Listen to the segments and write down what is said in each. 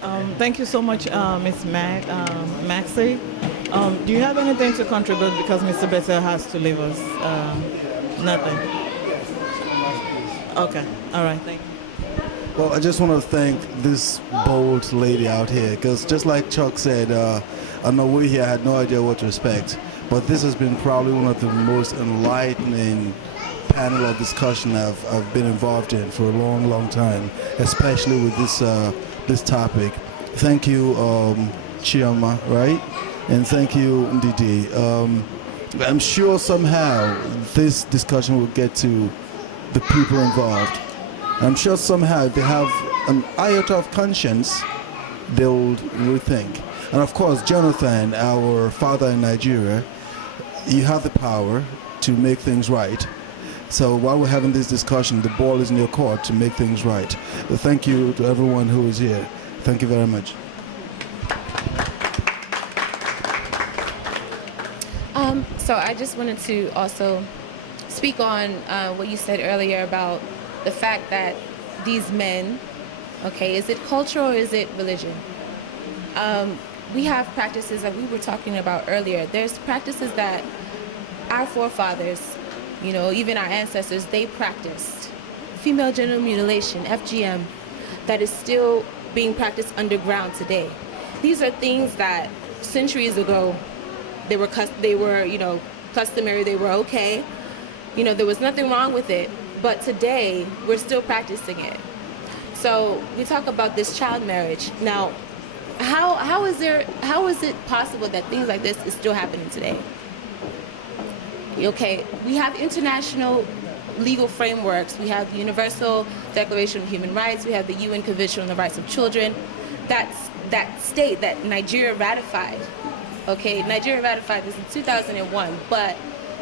Thank you so much, Ms. Maxey. Do you have anything to contribute because Mr. Better has to leave us? Nothing. Okay. All right. Thank you. Well, I just want to thank this bold lady out here because just like Chuck said, on the way here I had no idea what to expect. But this has been probably one of the most enlightening panel of discussion I've been involved in for a long, long time, especially with this topic. Thank you, Chioma, right? And thank you, Ndidi. I'm sure somehow this discussion will get to the people involved. I'm sure somehow if they have an iota of conscience, they'll rethink. And of course, Jonathan, our father in Nigeria, you have the power to make things right. So while we're having this discussion, the ball is in your court to make things right. But thank you to everyone who is here. Thank you very much. So I just wanted to also speak on what you said earlier about the fact that these men, okay, is it culture or is it religion? We have practices that we were talking about earlier. There's practices that our forefathers, you know, even our ancestors, they practiced. Female genital mutilation, FGM, that is still being practiced underground today. These are things that centuries ago they were, you know, customary, they were okay. You know, there was nothing wrong with it. But today, we're still practicing it. So we talk about this child marriage. Now, how is it possible that things like this is still happening today? Okay, we have international legal frameworks. We have the Universal Declaration of Human Rights. We have the UN Convention on the Rights of Children. That state that Nigeria ratified. Okay, Nigeria ratified this in 2001, but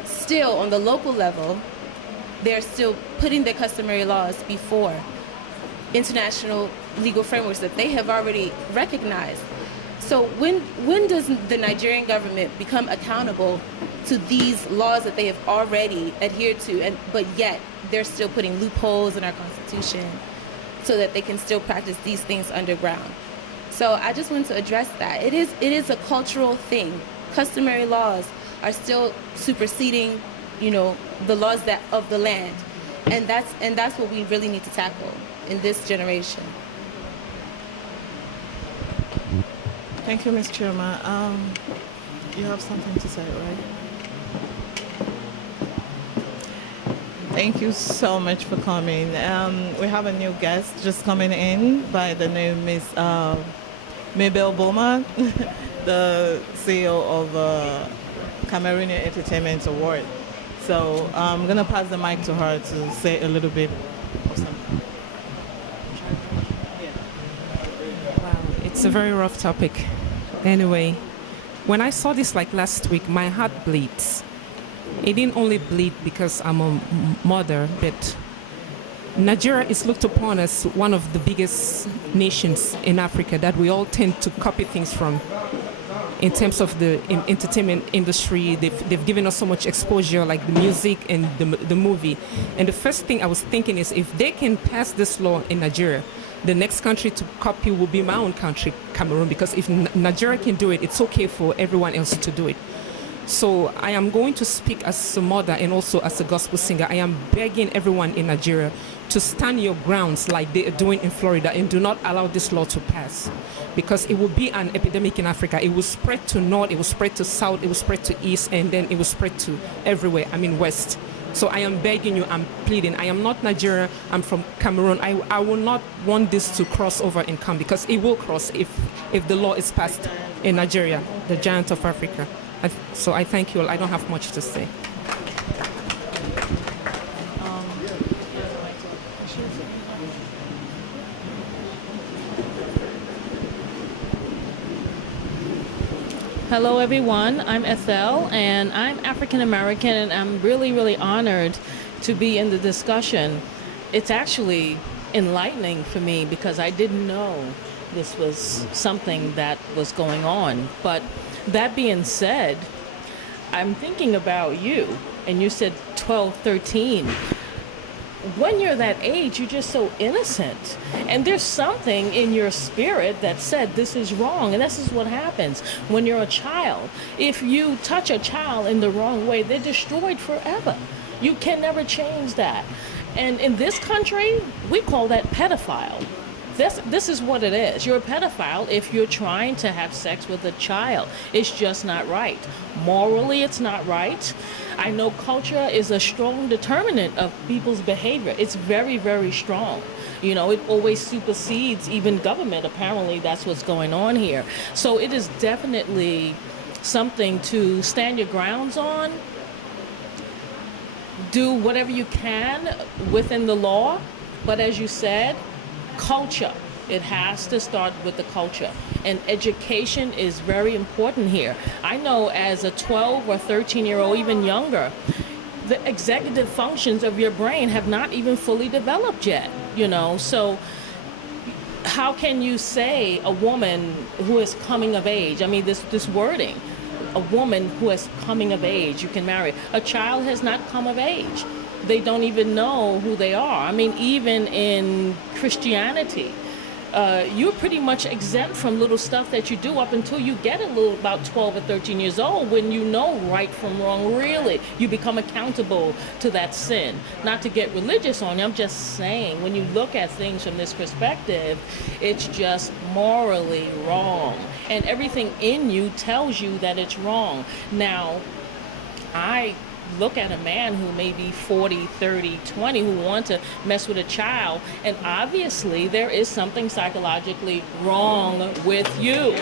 still on the local level, they're still putting their customary laws before international legal frameworks that they have already recognized. So when does the Nigerian government become accountable to these laws that they have already adhered to, but yet they're still putting loopholes in our Constitution so that they can still practice these things underground? So I just wanted to address that. It is a cultural thing. Customary laws are still superseding, you know, the laws of the land, and that's what we really need to tackle in this generation. Thank you, Ms. Chirma. You have something to say, right? Thank you so much for coming. We have a new guest just coming in by the name Miss Mabel Boma, the CEO of Cameroonian Entertainment Award. So I'm going to pass the mic to her to say a little bit of something. Wow, it's a very rough topic. Anyway, when I saw this like last week, my heart bleeds. It didn't only bleed because I'm a mother, but Nigeria is looked upon as one of the biggest nations in Africa that we all tend to copy things from. In terms of the entertainment industry, they've given us so much exposure, like the music and the movie. And the first thing I was thinking is, if they can pass this law in Nigeria, the next country to copy will be my own country, Cameroon, because if Nigeria can do it, it's okay for everyone else to do it. So I am going to speak as a mother and also as a gospel singer. I am begging everyone in Nigeria to stand your grounds like they are doing in Florida and do not allow this law to pass, because it will be an epidemic in Africa. It will spread to north, it will spread to south, it will spread to east, and then it will spread to everywhere, west. So I am begging you, I'm pleading. I am not Nigeria, I'm from Cameroon. I will not want this to cross over and come, because it will cross if the law is passed in Nigeria, the giant of Africa. So I thank you all. I don't have much to say. Hello everyone, I'm Ethel and I'm African American, and I'm really, really honored to be in the discussion. It's actually enlightening for me because I didn't know this was something that was going on. But that being said, I'm thinking about you, and you said 12, 13. when you're that age, you're just so innocent. And there's something in your spirit that said this is wrong. And this is what happens when you're a child. If you touch a child in the wrong way, they're destroyed forever. You can never change that. And in this country, we call that pedophile. This is what it is. You're a pedophile if you're trying to have sex with a child. It's just not right. Morally, it's not right. I know culture is a strong determinant of people's behavior. It's very, very strong. You know, it always supersedes even government. Apparently, that's what's going on here. So it is definitely something to stand your grounds on. Do whatever you can within the law. But as you said, culture. It has to start with the culture. And education is very important here. I know as a 12 or 13-year-old, even younger, the executive functions of your brain have not even fully developed yet, you know. So how can you say a woman who is coming of age, I mean this wording, a woman who is coming of age, you can marry. A child has not come of age. They don't even know who they are. I mean, even in Christianity, you're pretty much exempt from little stuff that you do up until you get about 12 or 13 years old, when you know right from wrong, really. You become accountable to that sin. Not to get religious on you, I'm just saying, when you look at things from this perspective, it's just morally wrong. And everything in you tells you that it's wrong. Now, I look at a man who may be 40, 30, 20 who want to mess with a child, and obviously there is something psychologically wrong with you,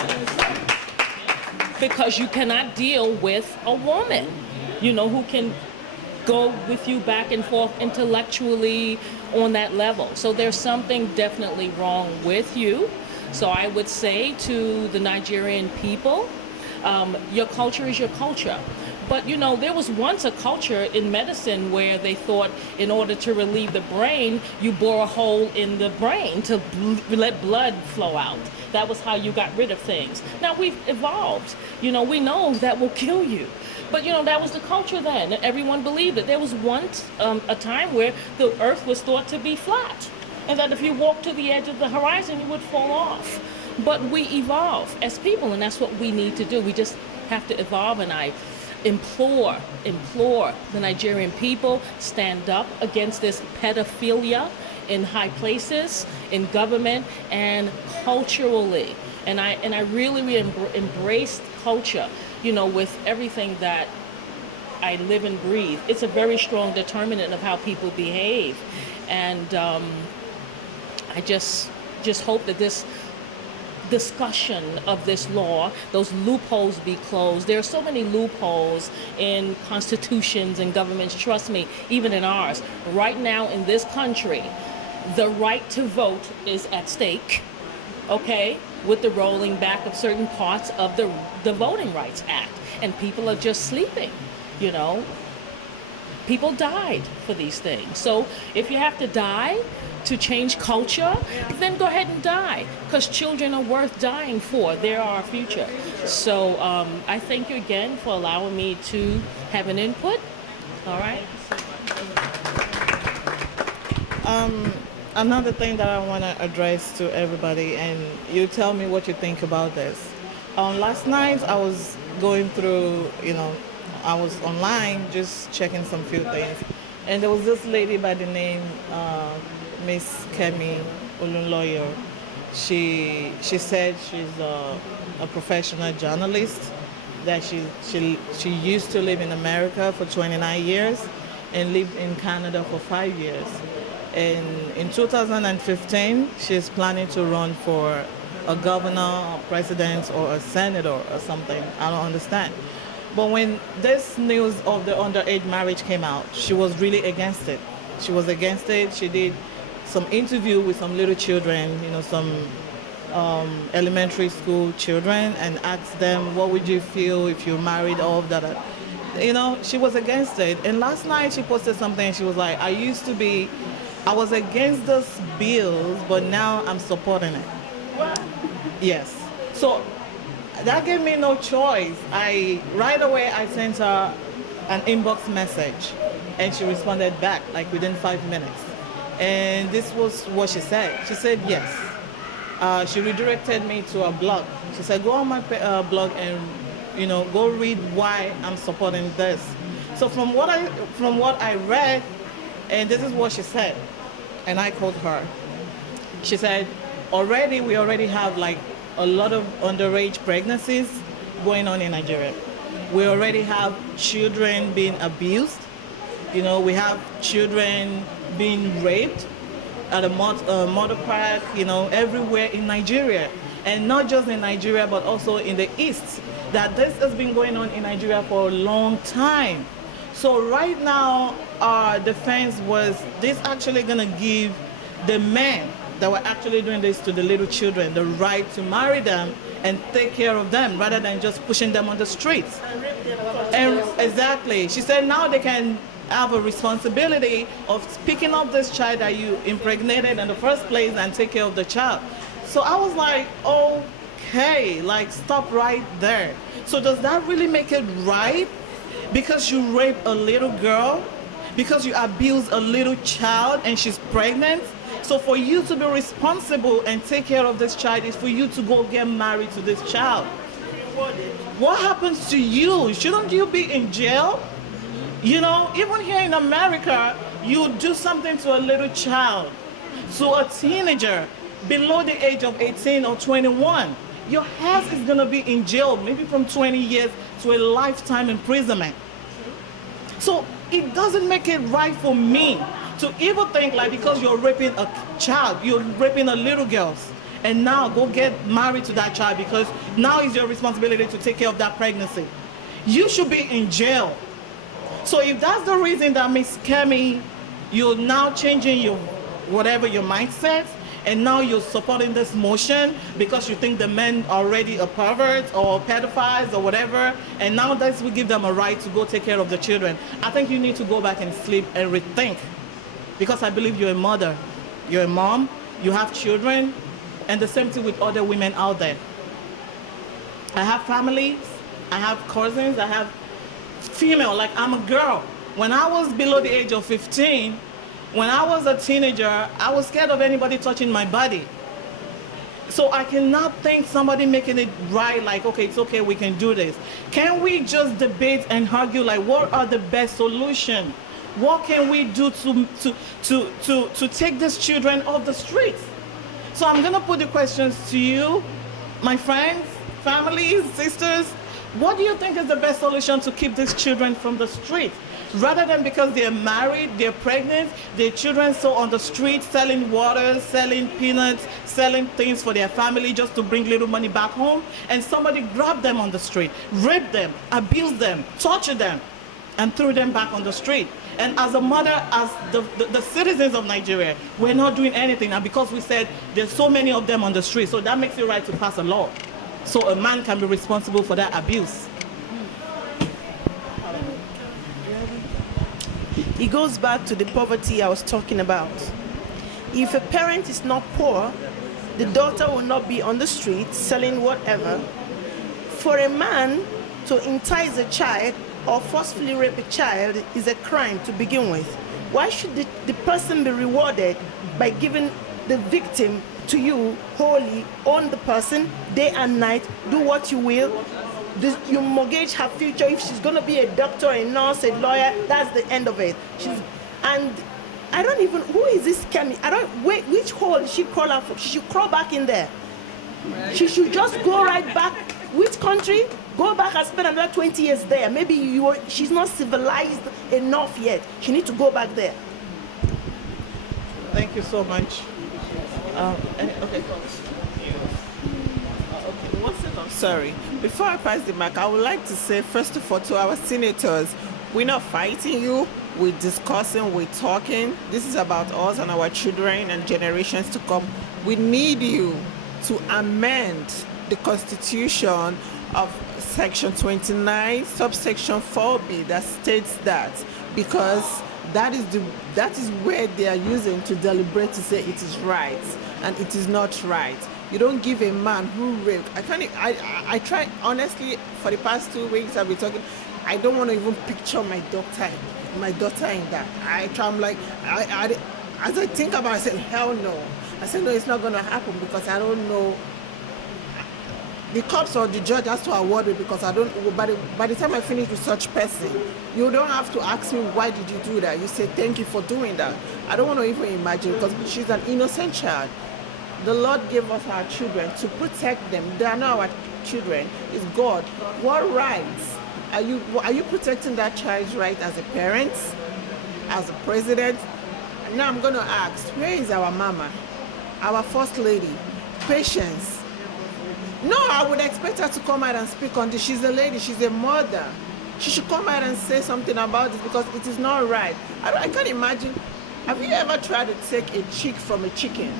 because you cannot deal with a woman, you know, who can go with you back and forth intellectually on that level. So there's something definitely wrong with you. So I would say to the Nigerian people, your culture is your culture. But, you know, there was once a culture in medicine where they thought in order to relieve the brain, you bore a hole in the brain to let blood flow out. That was how you got rid of things. Now we've evolved. You know, we know that will kill you. But, you know, that was the culture then. Everyone believed it. There was once a time where the earth was thought to be flat, and that if you walked to the edge of the horizon, you would fall off. But we evolve as people, and that's what we need to do. We just have to evolve, and I implore the Nigerian people, stand up against this pedophilia in high places, in government, and culturally. And I really embrace culture, you know, with everything that I live and breathe. It's a very strong determinant of how people behave. And I just hope that this discussion of this law, those loopholes be closed. There are so many loopholes in constitutions and governments, trust me, even in ours. Right now in this country, the right to vote is at stake, okay, with the rolling back of certain parts of the Voting Rights Act. And people are just sleeping, you know. People died for these things. So if you have to die to change culture, then go ahead and die, because children are worth dying for. They're our future. So I thank you again for allowing me to have an input. All right. Another thing that I want to address to everybody, and you tell me what you think about this. Last night I was going through, you know, I was online just checking some few things, and there was this lady by the name Miss Kemi Olunloyo. She said she's a professional journalist, that she used to live in America for 29 years and lived in Canada for 5 years. And in 2015, she's planning to run for a governor, a president, or a senator or something. I don't understand. But when this news of the underage marriage came out, she was really against it. She was against it. She did some interview with some little children, you know, some elementary school children, and asked them, what would you feel if you married off that? You know, she was against it. And last night she posted something, she was like, I was against those bills, but now I'm supporting it. Yes. So that gave me no choice. Right away I sent her an inbox message, and she responded back like within 5 minutes. And this was what she said. She said yes. She redirected me to a blog. She said, go on my blog and, go read why I'm supporting this. So from what I read, and this is what she said, and I quote her. She said, we already have like a lot of underage pregnancies going on in Nigeria. We already have children being abused. We have children being raped at a motor park, everywhere in Nigeria. And not just in Nigeria, but also in the East. That this has been going on in Nigeria for a long time. So right now, our defense was this actually going to give the men that were actually doing this to the little children the right to marry them and take care of them rather than just pushing them on the streets. And exactly. She said now they can have a responsibility of picking up this child that you impregnated in the first place and take care of the child. So I was like, okay, like stop right there. So does that really make it right? Because you rape a little girl? Because you abuse a little child and she's pregnant? So for you to be responsible and take care of this child is for you to go get married to this child. What happens to you? Shouldn't you be in jail? Even here in America, you do something to a little child, to a teenager below the age of 18 or 21, your ass is going to be in jail, maybe from 20 years to a lifetime imprisonment. So it doesn't make it right for me to even think like because you're raping a child, you're raping a little girl, and now go get married to that child because now it's your responsibility to take care of that pregnancy. You should be in jail. So if that's the reason that Miss Kemi, you're now changing your mindset, and now you're supporting this motion because you think the men are already a pervert or pedophiles or whatever, and now this will give them a right to go take care of the children. I think you need to go back and sleep and rethink, because I believe you're a mother, you're a mom, you have children, and the same thing with other women out there. I have families, I have cousins, I have female, like I'm a girl. When I was below the age of 15, when I was a teenager, I was scared of anybody touching my body. So I cannot think somebody making it right, like, okay, it's okay, we can do this. Can we just debate and argue, like, what are the best solutions? What can we do to take these children off the streets? So I'm gonna put the questions to you, my friends, families, sisters. What do you think is the best solution to keep these children from the street? Rather than because they're married, they're pregnant, their children so on the street selling water, selling peanuts, selling things for their family just to bring little money back home, and somebody grab them on the street, rape them, abuse them, torture them, and throw them back on the street. And as a mother, as the citizens of Nigeria, we're not doing anything. And because we said there's so many of them on the street, so that makes it right to pass a law. So a man can be responsible for that abuse. It goes back to the poverty I was talking about. If a parent is not poor, the daughter will not be on the street selling whatever. For a man to entice a child or forcefully rape a child is a crime to begin with. Why should the person be rewarded by giving the victim to you wholly, own the person day and night, do what you will? You mortgage her future. If she's going to be a doctor, a nurse, a lawyer, that's the end of it. And I don't even, who is this Kemi? Which hole did she crawl out from? She should crawl back in there. She should just go right back. Which country? Go back and spend another 20 years there. Maybe she's not civilized enough yet. She needs to go back there. Thank you so much. Okay. Sorry. Before I pass the mic, I would like to say, first of all, to our senators, we're not fighting you. We're discussing, we're talking. This is about us and our children and generations to come. We need you to amend the Constitution of Section 29, subsection 4B, that states that, because that is where they are using to deliberate to say it is right and it is not right. You don't give a man who raped. I try, honestly, for the past 2 weeks I've been talking, I don't want to even picture my daughter in that. I'm like, as I think about it, I said, hell no. I said, no, it's not going to happen because I don't know. The cops or the judge has to award it because I don't. By the time I finish with such person, you don't have to ask me why did you do that. You say thank you for doing that. I don't want to even imagine because she's an innocent child. The Lord gave us our children to protect them. They are not our children. It's God. What rights are you protecting that child's right as a parent, as a president? Now I'm going to ask, where is our mama, our first lady, Patience? No, I would expect her to come out and speak on this. She's a lady, she's a mother. She should come out and say something about this because it is not right. I can't imagine. Have you ever tried to take a chick from a chicken?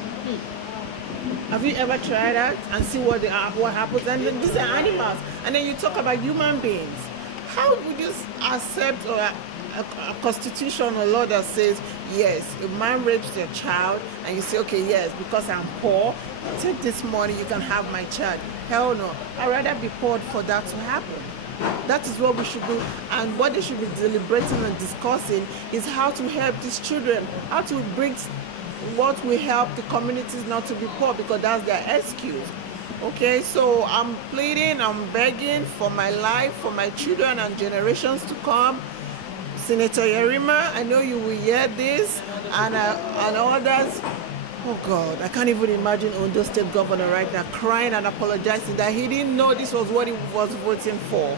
Have you ever tried that and see what happens? And then these are animals. And then you talk about human beings. How would you accept a constitution or law that says, yes, a man rapes a child and you say, okay, yes, because I'm poor, take this money, you can have my child. Hell no. I'd rather be poor for that to happen. That is what we should do. And what they should be deliberating and discussing is how to help these children, how to bring what will help the communities not to be poor because that's their excuse. Okay, so I'm pleading, I'm begging for my life, for my children and generations to come. Senator Yerima, I know you will hear this, and others. Oh God, I can't even imagine Ondo State Governor right now crying and apologizing that he didn't know this was what he was voting for.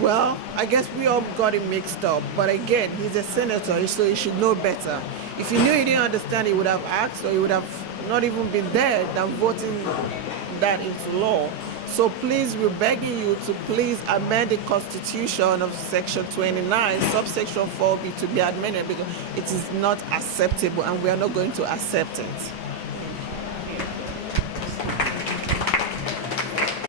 Well, I guess we all got it mixed up. But again, he's a senator, so he should know better. If he knew he didn't understand, he would have asked, or he would have not even been there than voting that into law. So please, we're begging you to please amend the Constitution of Section 29, subsection 4B to be amended because it is not acceptable and we are not going to accept it.